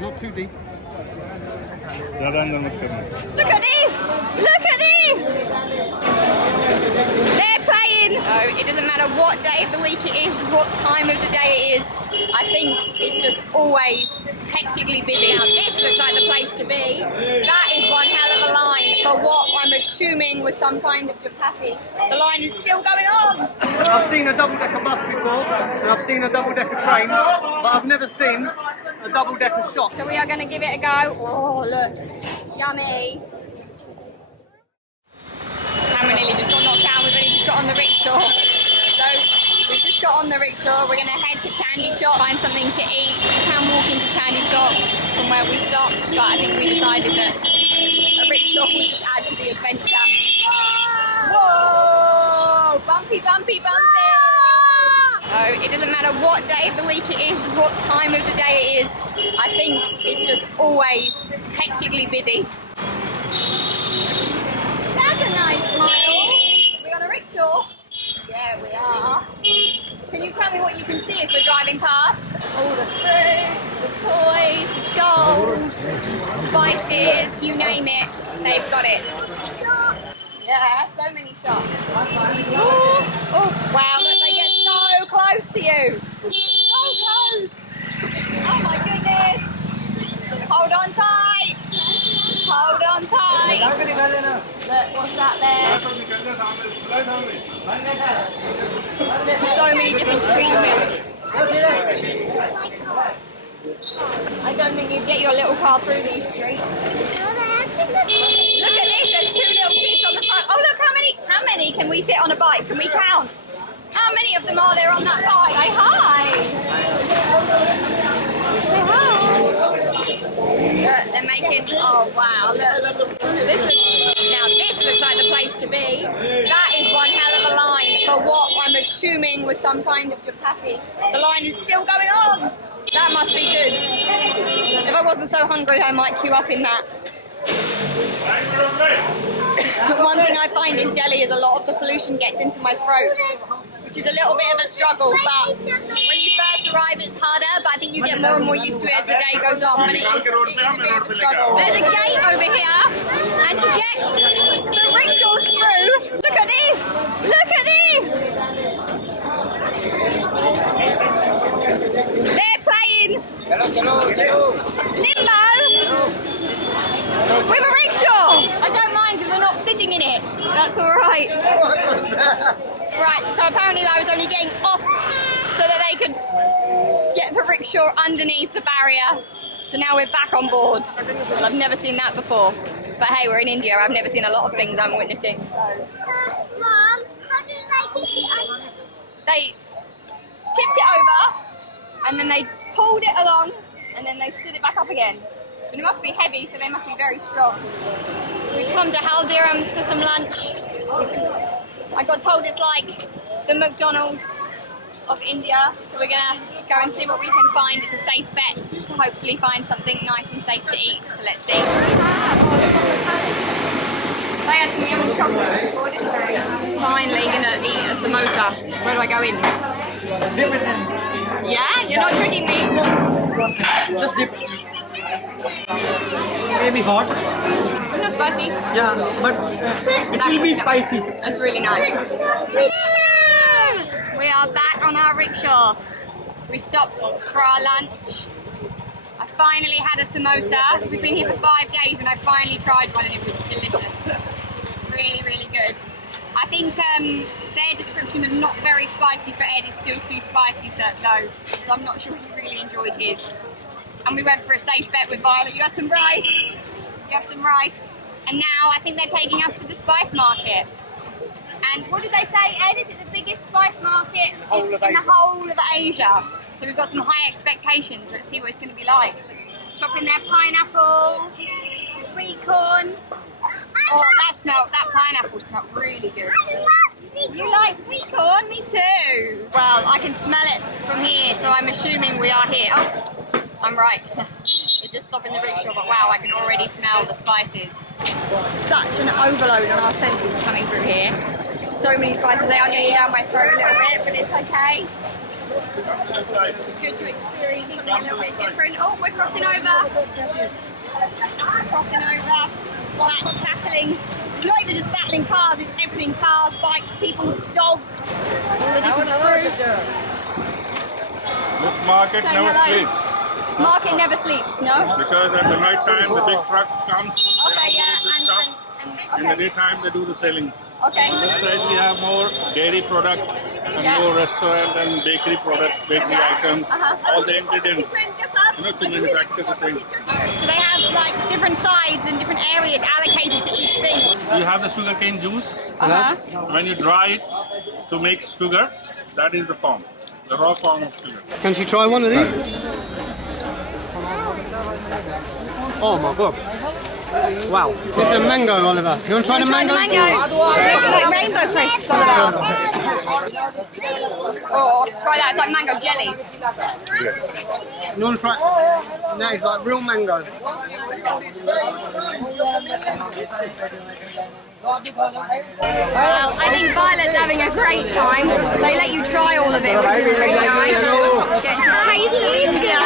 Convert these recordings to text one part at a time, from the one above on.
Not too deep. Look at this! Look at this! They're playing. Oh, it doesn't matter what day of the week it is, what time of the day it is. I think it's just always hectically busy. Now this looks like the place to be. That is one hell of a line for what I'm assuming was some kind of chapati. The line is still going on. I've seen a double-decker bus before, and I've seen a double-decker train, but I've never seen a double-decker shop. So we are going to give it a go. Oh, look. Yummy. And we nearly just got knocked down. We've only just got on the rickshaw. So we've just got on the rickshaw. We're going to head to Chandni Chowk, find something to eat. We can walk into Chandni Chowk from where we stopped, but I think we decided that a rickshaw would just add to the adventure. Whoa! Bumpy, bumpy, bumpy! Oh, it doesn't matter what day of the week it is, what time of the day it is. I think it's just always hectically busy. That's a nice smile. We're on a rickshaw. Yeah, we are. Can you tell me what you can see as we're driving past? All the fruit, the toys, the gold, spices, you name it, they've got it. Yeah, so many shops. Oh, wow, look, they get so close to you. So close. Oh my goodness. Hold on tight. Hold on tight. Look, what's that there? So many different street foods. I don't think you'd get your little car through these streets. Look at this, there's two little kids on the front. Oh look, how many can we fit on a bike? Can we count? How many of them are there on that bike? Say hi. Say hi. Look, they're making, oh wow, look. This looks like the place to be. That is one hell of a line for what I'm assuming was some kind of chapati. The line is still going on. That must be good. If I wasn't so hungry, I might queue up in that. One thing I find in Delhi is a lot of the pollution gets into my throat, which is a little bit of a struggle, but when you first arrive it's harder, but I think you get more and more used to it as the day goes on, but it is a bit of a struggle. There's a gate over here, and to get the rickshaws through, look at this! Look at this! They're playing limbo with a rickshaw! I don't mind because we're not sitting in it, that's alright. Right, so apparently I was only getting off so that they could get the rickshaw underneath the barrier. So now we're back on board. Well, I've never seen that before. But hey, we're in India. I've never seen a lot of things I'm witnessing. So. Mom, how did they get it under? They tipped it over and then they pulled it along and then they stood it back up again. But it must be heavy, so they must be very strong. We've come to Haldiram's for some lunch. I got told it's like the McDonald's of India, so we're gonna go and see what we can find. It's a safe bet to hopefully find something nice and safe to eat, so let's see. They had some yummy chocolate before, didn't they? Finally gonna eat a samosa. Where do I go in? Yeah? You're not tricking me? Just dip. Maybe hot. Not spicy. Yeah, but it will be spicy. That's really nice. We are back on our rickshaw. We stopped for our lunch. I finally had a samosa. We've been here for 5 days and I finally tried one and it was delicious. Really, really good. I think their description of not very spicy for Ed is still too spicy though, so I'm not sure he really enjoyed his. And we went for a safe bet with Violet. You had some rice. You have some rice. And now I think they're taking us to the spice market. And what did they say, Ed? Is it the biggest spice market in the whole of Asia? So we've got some high expectations. Let's see what it's going to be like. Chopping their pineapple, sweet corn. Oh, that pineapple smelled really good. I love sweet corn. You like sweet corn? Me too. Well, I can smell it from here, so I'm assuming we are here. Oh, I'm right. We're just stopping the rickshaw, but wow, I can already smell the spices. Such an overload on our senses coming through here. So many spices. They are getting down my throat a little bit, but it's okay. It's good to experience something a little bit different. Oh, we're crossing over. Crossing over. Battling. It's not even just battling cars, it's everything. Cars, bikes, people, dogs, all the different fruits. This market Say never hello. sleeps Market never sleeps, no? because at the night time the big trucks comes. Okay, yeah, they do the stuff. In the okay. daytime they do the selling. Okay. On this side we have more dairy products and Yeah. more restaurant and bakery products, bakery items, all the ingredients, to manufacture the things. So they have like different sides and different areas allocated to each thing. You have the sugarcane juice. Uh-huh. When you dry it to make sugar, that is the form, the raw form of sugar. Can she try one of these? Oh my god. Wow. This is a mango, Oliver. You want to try the mango? Try the mango. Like rainbow crisps, Oliver. Or try that, it's like mango jelly. You want to try? No, it's like real mango. Well, I think Violet's having a great time. They let you try all of it, which is really nice. Getting to taste of India.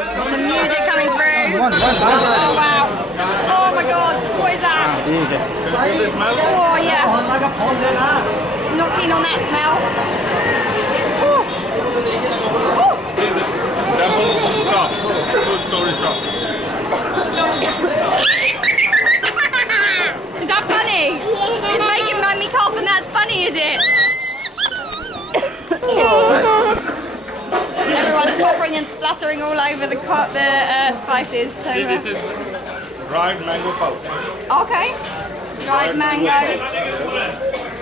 It's got some music coming through. Oh wow. Oh my god, what is that? Oh yeah. Not keen on that smell. Ooh. Ooh. See the double shop, two-story shop. Is that funny? It's making me cough and that's funny, is it? Everyone's coughing and splattering all over the spices. So, See, this is dried mango pulp. okay. Dried mango.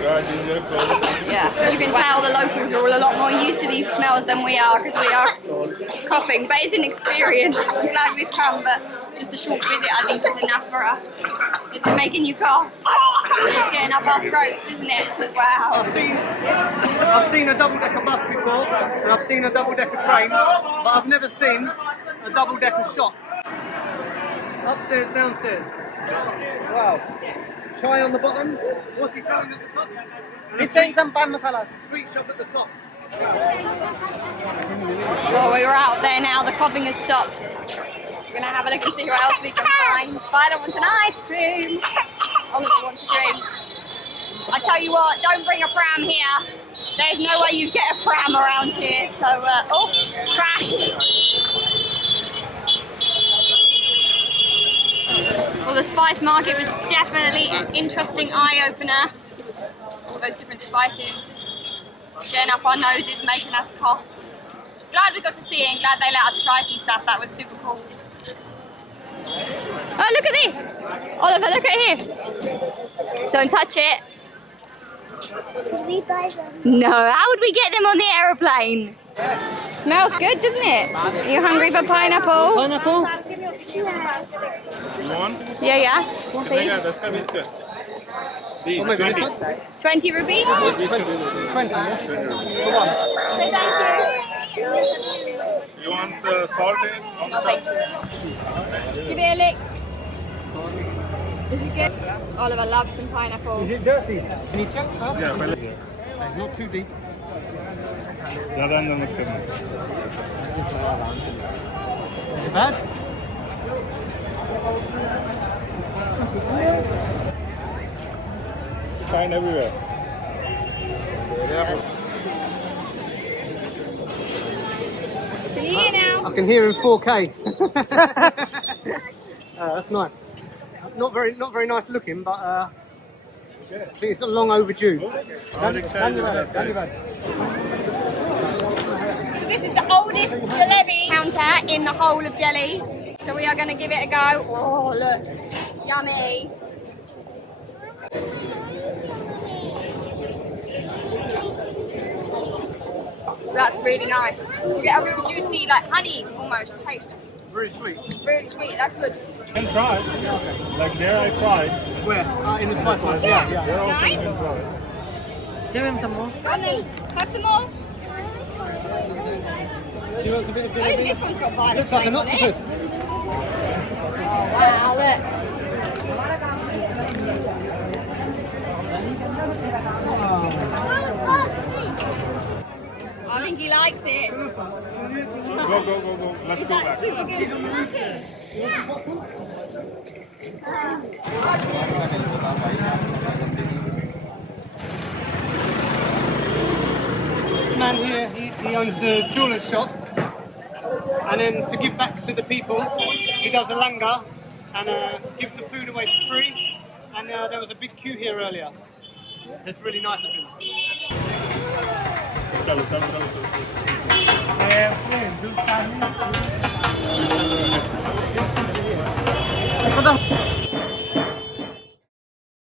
Dried ginger, cloves. Yeah, you can tell the locals are all a lot more used to these smells than we are because we are coughing. But it's an experience. I'm glad we've come, but just a short visit I think is enough for us. Is it making you cough? It's getting up our throats, isn't it? Wow. I've seen a double-decker bus before, and I've seen a double-decker train, but I've never seen a double-decker shop. Upstairs, downstairs. Wow. Chai on the bottom. What's he selling at the top? He's saying some pan masalas. Sweet shop at the top. Well, we're out there now. The coughing has stopped. We're going to have a look and see what else we can find. Violet wants an ice cream. Oliver wants a drink. I tell you what, don't bring a pram here. There's no way you'd get a pram around here. So, oh, crash. Well, the spice market was definitely an interesting eye-opener. All those different spices getting up our noses, making us cough. Glad we got to see it and glad they let us try some stuff. That was super cool. Oh, look at this! Oliver, look at here. Don't touch it. Can we buy them? No, how would we get them on the aeroplane? Smells good, doesn't it? Are you hungry for pineapple? Pineapple? You want? Yeah. Please. Yeah, that's good. These, Maybe 20. this one? 20 rupees? 20, yeah? Say thank you. You want the salt in? Okay. Give it a lick. Is it good? Oliver loves some pineapple. Is it dirty? Can you check? Oh. Yeah, well, Not too deep. ज़्यादा अंदर मत करना. Is it bad? Find everywhere. Can you hear now? I can hear in 4K. That's nice. Not very nice looking, but I think it's not long overdue. This is the oldest jalebi counter in the whole of Delhi. So we are going to give it a go. Oh, look. Yummy. That's really nice. You get a real juicy, like honey almost taste. Very sweet. Really sweet. That's good. Can try. Like there I tried. Where? In the spice one. Yeah. There also Nice. you can try. Give him some more. Go on then. Have some more. She wants a bit of I think jalebi. this one's got violet Looks like an flame on it. octopus. Oh wow, look. I think he likes it. Go. Let's go back. Super good. This man here, he owns the jeweler's shop, and then to give back to the people, he does a langa and gives the food away for free. And there was a big queue here earlier. It's really nice of him.